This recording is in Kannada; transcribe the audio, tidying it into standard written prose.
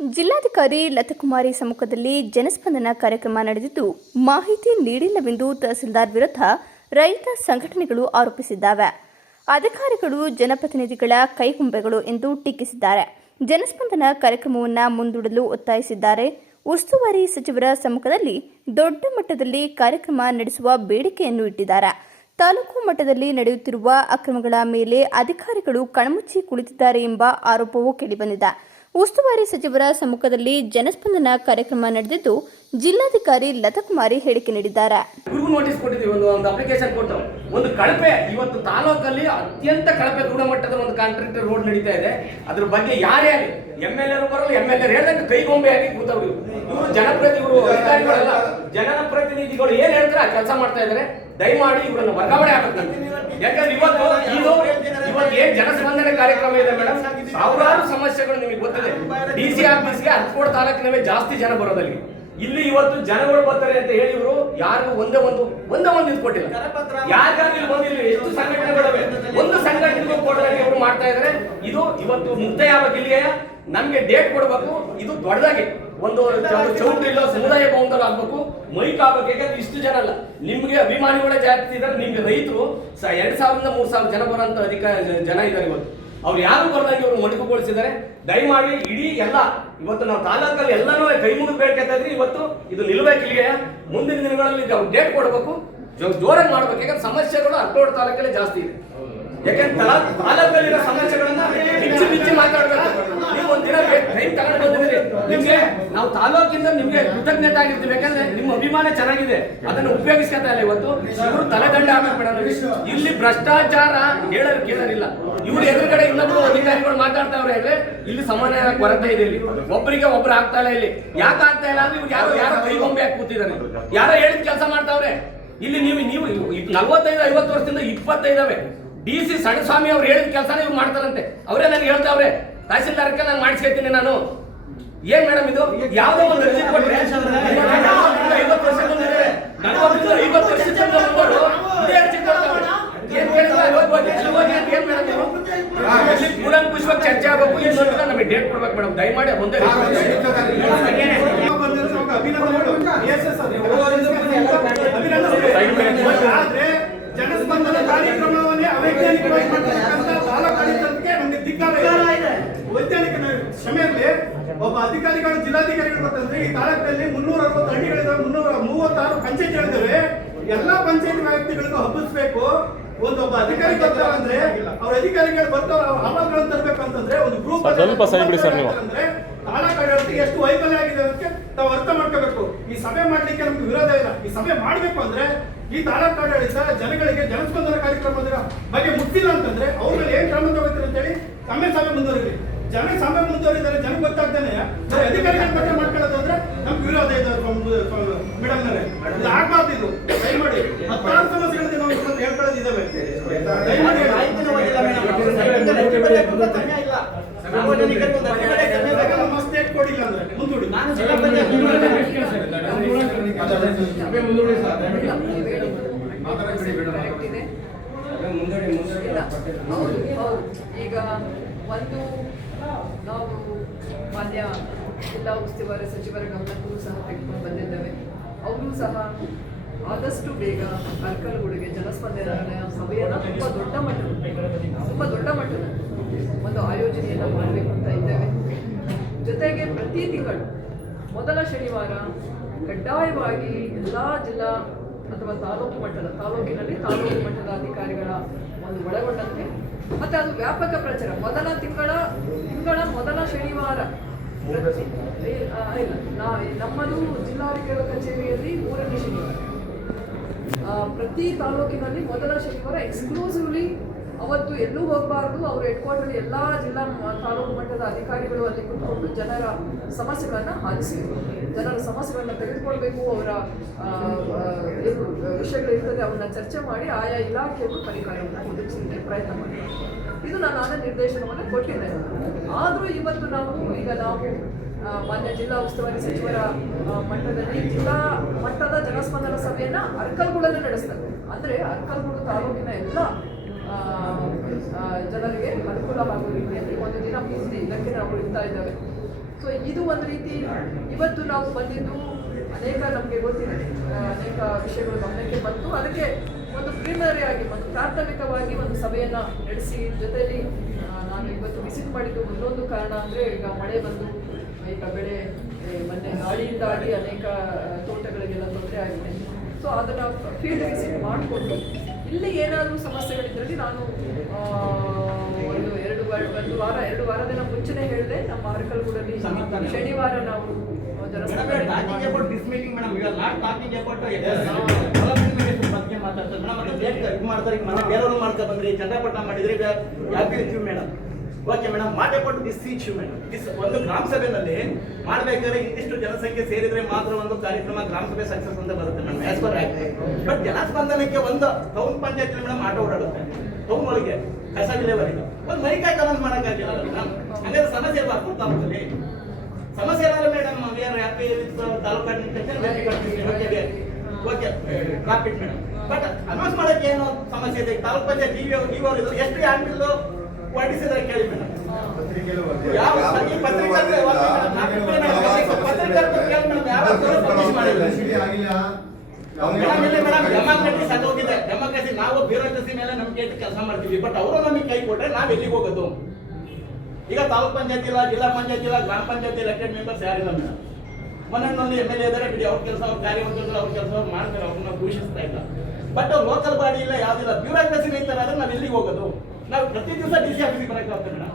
ಜಿಲ್ಲಾಧಿಕಾರಿ ಲತಾಕುಮಾರಿ ಸಮ್ಮುಖದಲ್ಲಿ ಜನಸ್ಪಂದನ ಕಾರ್ಯಕ್ರಮ ನಡೆದಿದ್ದು, ಮಾಹಿತಿ ನೀಡಿಲ್ಲವೆಂದು ತಹಸೀಲ್ದಾರ್ ವಿರುದ್ಧ ರೈತ ಸಂಘಟನೆಗಳು ಆರೋಪಿಸಿದ್ದಾವೆ. ಅಧಿಕಾರಿಗಳು ಜನಪ್ರತಿನಿಧಿಗಳ ಕೈಗೊಂಬೆಗಳು ಎಂದು ಟೀಕಿಸಿದ್ದಾರೆ. ಜನಸ್ಪಂದನ ಕಾರ್ಯಕ್ರಮವನ್ನು ಮುಂದೂಡಲು ಒತ್ತಾಯಿಸಿದ್ದಾರೆ. ಉಸ್ತುವಾರಿ ಸಚಿವರ ಸಮ್ಮುಖದಲ್ಲಿ ದೊಡ್ಡ ಮಟ್ಟದಲ್ಲಿ ಕಾರ್ಯಕ್ರಮ ನಡೆಸುವ ಬೇಡಿಕೆಯನ್ನು ಇಟ್ಟಿದ್ದಾರೆ. ತಾಲೂಕು ಮಟ್ಟದಲ್ಲಿ ನಡೆಯುತ್ತಿರುವ ಅಕ್ರಮಗಳ ಮೇಲೆ ಅಧಿಕಾರಿಗಳು ಕಣ್ಮುಚ್ಚಿ ಕುಳಿತಿದ್ದಾರೆ ಎಂಬ ಆರೋಪವೂ ಕೇಳಿಬಂದಿದೆ. ಉಸ್ತುವಾರಿ ಸಚಿವರ ಸಮ್ಮುಖದಲ್ಲಿ ಜನಸ್ಪಂದನ ಕಾರ್ಯಕ್ರಮ ನಡೆದಿದ್ದು, ಜಿಲ್ಲಾಧಿಕಾರಿ ಲತಾಕುಮಾರಿ ಹೇಳಿಕೆ ನೀಡಿದ್ದಾರೆ. ನೋಟಿಸ್ ಕೊಟ್ಟಿದ್ದೀವಿ, ಒಂದು ಅಪ್ಲಿಕೇಶನ್ ಕೊಟ್ಟು ಒಂದು ಕಳಪೆ ಇವತ್ತು ತಾಲೂಕಲ್ಲಿ ಅತ್ಯಂತ ಕಳಪೆ ಗುಣಮಟ್ಟದ ಒಂದು ಕಾಂಟ್ರಾಕ್ಟರ್ ರೋಡ್ ನಡೀತಾ ಇದೆ. ಅದ್ರ ಬಗ್ಗೆ ಯಾರೇ ಆಗಲಿ MLA ಬರಲ್ಲ, MLA ಹೇಳಿದಂಗೆ ಕೈಗೊಂಬೆಯಾಗಿ ಕೂತವ್ರು. ಇವರು ಜನಪ್ರತಿನಿಧಿಗಳು, ಅಧಿಕಾರಿಗಳಲ್ಲ, ಜನಪ್ರತಿನಿಧಿಗಳು ಏನ್ ಹೇಳ್ತಾರೆ ಆ ಕೆಲಸ ಮಾಡ್ತಾ ಇದ್ದಾರೆ. ದಯಮಾಡಿ ಇವರನ್ನು ವರ್ಗಾವಣೆ ಆಗಬೇಕು. ಯಾಕಂದ್ರೆ ಇವತ್ತು ಏನ್ ಜನಸ್ಪಂದನೆ ಕಾರ್ಯಕ್ರಮ ಇದೆ ಮೇಡಮ್, ಸಾವಿರಾರು ಸಮಸ್ಯೆಗಳು ನಿಮಗೆ ಗೊತ್ತಿದೆ. DC ಆಫೀಸ್ಗೆ ಅರ್ಕೋಡ್ ತಾಲೂಕಿನವೇ ಜಾಸ್ತಿ ಜನ ಬರೋದಲ್ಲಿ. ಇಲ್ಲಿ ಇವತ್ತು ಜನಗಳು ಬರ್ತಾರೆ ಅಂತ ಹೇಳಿ ಇವರು ಯಾರಿಗೂ ಒಂದೇ ಒಂದು ಇದು ಕೊಟ್ಟಿಲ್ಲ. ಯಾರಿಗಾದ್ರೂ ಬಂದಿಲ್ಲ. ಎಷ್ಟು ಸಂಘಟನೆಗಳಿವೆ, ಒಂದು ಸಂಘಟನೆಗೂ ಕೊಡೋದಾಗಿ ಇವರು ಮಾಡ್ತಾ ಇದ್ದಾರೆ. ಇದು ಇವತ್ತು ಮುಕ್ತಾಯ ಆಗಬೇಕು. ಇಲ್ಲಿಗೆ ನಮ್ಗೆ ಡೇಟ್ ಕೊಡಬೇಕು. ಇದು ದೊಡ್ಡದಾಗಿ ಒಂದು ಚೌಟ್ರಿಲ್ಲೋ ಸಮುದಾಯ ಭವನದಲ್ಲಿ ಆಗ್ಬೇಕು, ಮೈಕ್ ಆಗ್ಬೇಕು. ಯಾಕಂದ್ರೆ ಇಷ್ಟು ಜನ ಅಲ್ಲ, ನಿಮ್ಗೆ ಅಭಿಮಾನಿಗಳೇ ಜಾಸ್ತಿ ಇದ್ದಾರೆ. ನಿಮ್ಗೆ ರೈತರು 2,000 3,000 ಜನ ಬರೋಂತ ಜನ ಇದ್ದಾರೆ. ಇವತ್ತು ಅವ್ರು ಯಾರು ಬರದಾಗಿ ಅವರು ಮೊಟಕುಗೊಳಿಸಿದ್ದಾರೆ. ದಯಮಾಡಿ ಇಡೀ ಎಲ್ಲ ಇವತ್ತು ನಾವು ತಾಲೂಕಲ್ಲಿ ಎಲ್ಲನೂ ಕೈ ಮುಗಿದು ಬೇಡ್ಕೊತಾ ಇದ್ರಿ. ಇವತ್ತು ಇದು ನಿಲ್ಬೇಕು. ಇಲ್ಲಿಗೆ ಮುಂದಿನ ದಿನಗಳಲ್ಲಿ ಡೇಟ್ ಕೊಡಬೇಕು, ಜೋರಾಗಿ ಮಾಡ್ಬೇಕು. ಯಾಕಂದ್ರೆ ಸಮಸ್ಯೆಗಳು ಅರ್ಕೋಡ್ ತಾಲೂಕಲ್ಲಿ ಜಾಸ್ತಿ ಇದೆ. ಯಾಕಂದ್ರೆ ತಾಲೂಕಲ್ಲಿರೋ ಸಮಸ್ಯೆಗಳನ್ನ ಬಿಚ್ಚಿ ಮಾತಾಡ್ಬೇಕು. ನೀವು ಒಂದಿನ ಟೈಮ್ ತಗೊಂಡು ಬಂದಿದ್ದೀರಿ. ನಿಮ್ಗೆ ನಾವು ತಾಲೂಕಿಂದ ನಿಮ್ಗೆ ಕೃತಜ್ಞತೆ ಆಗಿರ್ತೀವಿ. ಯಾಕಂದ್ರೆ ನಿಮ್ಮ ಅಭಿಮಾನ ಚೆನ್ನಾಗಿದೆ, ಅದನ್ನು ಉಪಯೋಗಿಸ್ಕೊತಾ ಇಲ್ಲ. ಇವತ್ತು ಇವರು ತಲೆದಂಡ ಆಗ್ಬೇಕು ಮೇಡಮ್. ಇಲ್ಲಿ ಭ್ರಷ್ಟಾಚಾರ ಹೇಳೋರು ಕೇಳೋರಿಲ್ಲ. ಇವ್ರು ಎದುರುಗಡೆ ಇನ್ನೊಬ್ರು ಅಧಿಕಾರಿಗಳು ಮಾತಾಡ್ತಾವ್ರೆ ಅಂದ್ರೆ ಇಲ್ಲಿ ಸಮಾನ ಕೊರತೆ ಇದೆ. ಇಲ್ಲಿ ಒಬ್ಬರಿಗೆ ಒಬ್ರು ಆಗ್ತಾ ಇಲ್ಲ. ಇಲ್ಲಿ ಯಾಕೆ ಆಗ್ತಾ ಇಲ್ಲ ಅಂದ್ರೆ ಇವ್ರು ಯಾರೋ ಕೈಗೊಂಬೆ ಹಾಕಿ ಕೂತಿದ್ದಾರೆ. ಯಾರೋ ಹೇಳಿದ ಕೆಲಸ ಮಾಡ್ತಾವ್ರೆ. ಇಲ್ಲಿ ನೀವು 45-50 ವರ್ಷದಿಂದ 25 DC ಸಣ್ಣಸ್ವಾಮಿ ಅವ್ರು ಹೇಳಿದ ಕೆಲಸನ ಇವ್ರು ಮಾಡ್ತಾರಂತೆ. ಅವರೇ ನನಗೆ ಹೇಳ್ತಾವ್ರೆ, ತಹಸೀಲ್ದಾರ್ಗೆ ನಾನು ಮಾಡಿಸ್ಕೊತೀನಿ ನಾನು. ಏನ್ ಮೇಡಮ್ ಇದು? ಯಾವ್ದೋ ಒಂದು ರಿಸಿಪ್ಟ್ ಕೊಟ್ಟರೆ 50 ವರ್ಷ ಬಂದಿದ್ದಾರೆ, 50 ವರ್ಷದಿಂದ ಬಂದವರು ಇದೇ ಅರ್ಜಿ ಕೊಡ್ತಾವ್ರೆ. ಏನ್ ಕೇಳಿದ್ರೆ ಏನ್ ಮೇಡಮ್ ನೀವು ಕೂಲಂಕುಷವಾಗಿ ಚರ್ಚೆ ಆಗಬೇಕು. ಏನು ನೋಡಿದ್ರೆ ನಮಗೆ ಡೇಟ್ ಕೊಡ್ಬೇಕು ಮೇಡಮ್. ದಯಮಾಡಿ ಒಂದೇ ಜನಸ್ಪಂದನ ಕಾರ್ಯಕ್ರಮವನ್ನೇ ಅವೈಜ್ಞಾನಿಕವಾಗಿ ಮಾಡತಕ್ಕಂಥ ತಾಲೂಕಾಡಳಿತಕ್ಕೆ ನಮಗೆ ಧಿಕ್ಕಾರ ಇದೆ. ವೈಜ್ಞಾನಿಕ ಕ್ಷಮೆ ಇರಲಿ. ಒಬ್ಬ ಅಧಿಕಾರಿಗಳು, ಜಿಲ್ಲಾಧಿಕಾರಿಗಳು ಗೊತ್ತಂದ್ರೆ ಈ ತಾಲೂಕಿನಲ್ಲಿ 360 ಹಳ್ಳಿಗಳಿದಾವೆ, 336 ಪಂಚಾಯತ್ಗಳಿದ್ದಾವೆ. ಎಲ್ಲಾ ಪಂಚಾಯತ್ ವ್ಯಕ್ತಿಗಳಿಗೂ ಹಬ್ಬಿಸ್ಬೇಕು. ಒಬ್ಬ ಅಧಿಕಾರಿ ಬರ್ತಾರಂದ್ರೆ ಅವ್ರ ಅಧಿಕಾರಿಗಳು ಬರ್ತಾರ ಅಹವಾಲುಗಳನ್ನು ತರಬೇಕು ಅಂತಂದ್ರೆ ಒಂದು ಗ್ರೂಪ್ ಅಂದ್ರೆ ತಾಲೂಕಾಡಳಿತಕ್ಕೆ ಎಷ್ಟು ವೈಫಲ್ಯ ಆಗಿದೆ ಅದಕ್ಕೆ ತಾವು ಅರ್ಥ ಮಾಡ್ಕೋಬೇಕು. ಈ ಸಭೆ ಮಾಡ್ಲಿಕ್ಕೆ ನಮ್ಗೆ ವಿರೋಧ ಇಲ್ಲ. ಈ ಸಭೆ ಮಾಡ್ಬೇಕು ಅಂದ್ರೆ ಈ ತಾಲೂಕಾಡಳಿತ ಜನಗಳಿಗೆ ಜನಸ್ಪಂದನ ಕಾರ್ಯಕ್ರಮದ ಬಗ್ಗೆ ಮುಟ್ಟಿಲ್ಲ ಅಂತಂದ್ರೆ ಅವ್ರ ಮೇಲೆ ಏನ್ ಕ್ರಮ ತಗೋತಾರೆ ಅಂತೇಳಿ ಸಭೆ ಮುಂದುವರಿಲಿ. ಸಭೆ ಮುಂದುವರಿದರೆ ಜನಕ್ಕೆ ಗೊತ್ತಾಗ್ತಾನೆ ಅಧಿಕಾರಿಗಳ ಬಗ್ಗೆ ಮಾಡ್ಕೊಳ್ಳೋದು ಅಂದ್ರೆ ನಮ್ಗೆ ವಿರೋಧ ಇದೆ ಮೇಡಮ್ ನವರೇ. ಇದು ಆಗ್ಬಾರ್ದು. ಇದು ದಯಮಾಡಿ 16 ಸಮಸ್ಯೆಗಳಿಗೆ ನಾವು ಹೇಳ್ಕೊಳ್ಳೋದು ಇದಾವೆ. ಸ್ಟೇಟ್ ಕೊಡಿಲ್ಲ ಅಂದ್ರೆ ಮುಂದೂಡಿ ಈಗ ಒಂದು ನಾವು ಮಾನ್ಯ ಜಿಲ್ಲಾ ಉಸ್ತುವಾರಿ ಸಚಿವರ ಗಮನಕ್ಕೂ ಸಹ ತೆಗೆದುಕೊಂಡು ಬಂದಿದ್ದೇವೆ. ಅವರು ಸಹ ಆದಷ್ಟು ಬೇಗ ಅರ್ಕಲ್ಗೂಡಿಗೆ ಜನಸ್ಪಂದನ ಸಭೆಯನ್ನು ತುಂಬ ದೊಡ್ಡ ಮಟ್ಟದ ಒಂದು ಆಯೋಜನೆಯನ್ನು ಮಾಡಬೇಕು ಅಂತ ಇದ್ದೇವೆ. ಜೊತೆಗೆ ಪ್ರತಿ ತಿಂಗಳು ಮೊದಲ ಶನಿವಾರ ಕಡ್ಡಾಯವಾಗಿ ಎಲ್ಲ ಜಿಲ್ಲಾ ಅಥವಾ ತಾಲೂಕಿನಲ್ಲಿ ತಾಲೂಕು ಮಟ್ಟದ ಅಧಿಕಾರಿಗಳ ಒಂದು ಒಳಗೊಂಡಂತೆ ಮತ್ತೆ ಅದು ವ್ಯಾಪಕ ಪ್ರಚಾರ ತಿಂಗಳ ಮೊದಲ ಶನಿವಾರ ನಮ್ಮದು ಜಿಲ್ಲಾಧಿಕಾರಿ ಕಚೇರಿಯಲ್ಲಿ 3ನೇ ಶನಿವಾರ, ಪ್ರತಿ ತಾಲೂಕಿನಲ್ಲಿ ಮೊದಲ ಶನಿವಾರ ಎಕ್ಸ್ಕ್ಲೂಸಿವ್ಲಿ ಅವತ್ತು ಎಲ್ಲೂ ಹೋಗಬಾರ್ದು. ಅವರು ಹೆಡ್ಕ್ವಾರ್ಟರ್ ಎಲ್ಲ ಜಿಲ್ಲಾ ತಾಲೂಕು ಮಟ್ಟದ ಅಧಿಕಾರಿಗಳು ಅಲ್ಲಿ ಕೂತ್ಕೊಂಡು ಜನರ ಸಮಸ್ಯೆಗಳನ್ನು ಆಲಿಸಬೇಕು, ಜನರ ಸಮಸ್ಯೆಗಳನ್ನು ತೆಗೆದುಕೊಳ್ಬೇಕು. ಅವರ ಏನು ವಿಷಯಗಳಿರ್ತದೆ ಅವನ್ನ ಚರ್ಚೆ ಮಾಡಿ ಆಯಾ ಇಲಾಖೆಗೂ ಪರಿಹಾರವನ್ನು ಒದಗಿಸಲಿಕ್ಕೆ ಪ್ರಯತ್ನ ಮಾಡಿ. ಇದು ನಾನು ನಿರ್ದೇಶನವನ್ನು ಕೊಟ್ಟಿದ್ದೇನೆ. ಆದರೂ ಇವತ್ತು ನಾವು ಮಾನ್ಯ ಜಿಲ್ಲಾ ಉಸ್ತುವಾರಿ ಸಚಿವರ ಮಟ್ಟದಲ್ಲಿ ಜಿಲ್ಲಾ ಮಟ್ಟದ ಜನಸ್ಪಂದನ ಸಭೆಯನ್ನು ಅರ್ಕಲ್ಗೂಡಲ್ಲೇ ನಡೆಸ್ತಾರೆ. ಅಂದರೆ ಅರ್ಕಲ್ಗೂಡು ತಾಲೂಕಿನ ಎಲ್ಲ ಜನರಿಗೆ ಅನುಕೂಲವಾಗುವ ರೀತಿಯಲ್ಲಿ ಒಂದು ದಿನ ಪೂರ್ತಿ ಇದಕ್ಕೆ ನಾವು ಇಡ್ತಾ ಇದ್ದೇವೆ. ಸೊ ಇದು ಒಂದು ರೀತಿ ಇವತ್ತು ನಾವು ಬಂದಿದ್ದು ಅನೇಕ ನಮಗೆ ಗೊತ್ತಿದೆ, ಅನೇಕ ವಿಷಯಗಳು ಗಮನಕ್ಕೆ ಬಂತು. ಅದಕ್ಕೆ ಒಂದು ಪ್ರಿಲಿಮಿನರಿ ಆಗಿ ಒಂದು ಪ್ರಾಥಮಿಕವಾಗಿ ಒಂದು ಸಭೆಯನ್ನು ನಡೆಸಿ ಜೊತೆಯಲ್ಲಿ ನಾನು ಇವತ್ತು ವಿಸಿಟ್ ಮಾಡಿದ್ದು ಇನ್ನೊಂದು ಕಾರಣ ಅಂದರೆ ಈಗ ಮಳೆ ಬಂದು ಈಗ ಬೆಳೆ ಮೊನ್ನೆ ಗಾಳಿಯಿಂದಾಗಿ ಅನೇಕ ತೋಟಗಳಿಗೆಲ್ಲ ತೊಂದರೆ ಆಗಿದೆ. ಸೊ ಅದನ್ನು ಫೀಲ್ಡ್ ವಿಸಿಟ್ ಮಾಡಿಕೊಂಡು ಇಲ್ಲಿ ಏನಾದರೂ ಸಮಸ್ಯೆಗಳಿದ್ರಲ್ಲಿ ನಾನು ಒಂದು ವಾರದಿಂದ ಮುಂಚೆನೇ ಹೇಳಿದೆ. ನಮ್ಮ ಅರಕಲ್ಗೂಡಲ್ಲಿ ಶನಿವಾರ ನಾವು ಚಂದ್ರಪಟ್ಟಣ ಮಾಡಿದ್ರೆ ಮೇಡಮ್. ಓಕೆ ಮೇಡಮ್, ಮಾಡೇಪಟ್ಟು ದಿಸ್ ಇಶ್ಯೂ ಮೇಡಮ್. ಒಂದು ಗ್ರಾಮ ಸಭೆಯಲ್ಲಿ ಮಾಡಬೇಕಾದ್ರೆ ಇಂತಿಷ್ಟು ಜನಸಂಖ್ಯೆ ಸೇರಿದ್ರೆ ಮಾತ್ರ ಒಂದು ಕಾರ್ಯಕ್ರಮ ಗ್ರಾಮ ಸಭೆ ಸಕ್ಸಸ್ ಅಂತ ಬರುತ್ತೆ madam, as per act. But ಜನಸ್ಪಂದನಕ್ಕೆ ಒಂದು ಟೌನ್ ಪಂಚಾಯತ್ ಮೇಡಮ್ ಆಟೋ ಓಡಾಡುತ್ತೆ, ಟೌನ್ ಒಳಗೆ ಕಸ ವಿಲೇವರಿಗೆ ಒಂದು ಮೈಕಾಯಿ ಕಮೆಂಟ್ ಮಾಡೋಕ್ಕಾಗಿಲ್ಲ ಮೇಡಮ್. ಹಂಗಾದ್ರೆ ಸಮಸ್ಯೆ ಬರ್ಕೊಡ್ತಾ ಹೋಗ್ತದೆ. ಸಮಸ್ಯೆ ಇಲ್ಲ madam, okay traffic madam. But announce ಮಾಡಕ್ಕೆ ಏನು ಸಮಸ್ಯೆ ಇದೆ? ತಾಲೂಕ್ ಪಂಚಾಯತ್ ಡಿಒ ಎಷ್ಟು ಹ್ಯಾಂಡ್ ಹೊರಡಿಸಿದ್ರೆ ಕೇಳಿ ಮೇಡಮ್. ಯಾವ ಪತ್ರಿಕರ್ತರು ಡೆಮೋಕ್ರಸಿ ನಾವು ಬ್ಯೂರೋಕ್ರಸಿ ಮೇಲೆ ನಂಬಿಕೆ ಇಟ್ಟು ಕೆಲಸ ಮಾಡ್ತೀವಿ. ಬಟ್ ಅವರು ನಮಗೆ ಕೈ ಕೊಟ್ರೆ ನಾವ್ ಎಲ್ಲಿಗೆ ಹೋಗೋದು? ಈಗ ತಾಲೂಕ್ ಪಂಚಾಯತ್ ಇಲ್ಲ, ಜಿಲ್ಲಾ ಪಂಚಾಯತ್ ಇಲ್ಲ, ಗ್ರಾಮ ಪಂಚಾಯತ್ ಎಲೆಕ್ಟೆಡ್ ಮೆಂಬರ್ಸ್ ಯಾರಿಲ್ಲ ಮೇಡಮ್. ಒಂದೊಂದು ಎಮ್ ಎಲ್ ಎ ಇದ್ದಾರೆ, ಬಿಡಿ ಅವ್ರ ಕೆಲಸ ಅವ್ರ ಕಾರ್ಯವಂತರು ಅವ್ರ ಕೆಲಸ ಅವ್ರು ಮಾಡ್ತಾರೆ, ಅವ್ರನ್ನ ದೂಷಿಸ್ತಾ ಇಲ್ಲ. ಬಟ್ ಲೋಕಲ್ ಬಾಡಿ ಇಲ್ಲ, ಯಾವ್ದಿಲ್ಲ, ಬ್ಯೂರೋಕ್ರಸಿ ನಿಂತಾರೆ, ಆದ್ರೆ ನಾವ್ ಎಲ್ಲಿಗೆ ಹೋಗೋದು? ನಾವು ಪ್ರತಿ ದಿವಸ ಡಿ ಸಿ ಆಫೀಸಿಗೆ ಬರಕ್ಕೆ ಹೋಗ್ತೇವೆ ಮೇಡಮ್.